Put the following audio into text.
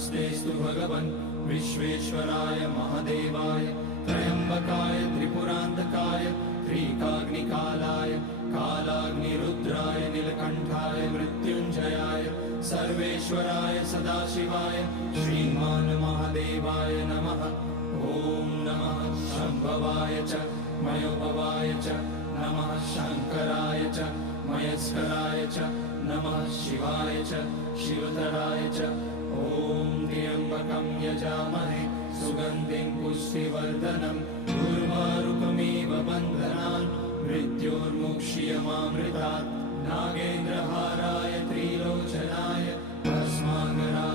नमस्तेस्तु भगवन् विश्वेश्वराय महादेवाय त्र्यम्बकाय त्रिपुरान्तकाय त्रिकाग्निकालाय कालाग्निरुद्राय नीलकण्ठाय मृत्युञ्जयाय सर्वेश्वराय सदाशिवाय श्रीमान् महादेवाय नमः। ॐ नमः शम्भवाय च मयोभवाय च नमः शङ्कराय च मयस्कराय च नमः शिवाय च शिवतराय च। ॐ त्र्यम्बकं यजामहे सुगन्धिं पुष्टिवर्धनम् उर्वारुकमिव बन्धनान् मृत्योर्मुक्ष्यमामृतात्। नागेन्द्रहाराय त्रिलोचनाय भस्माङ्गराय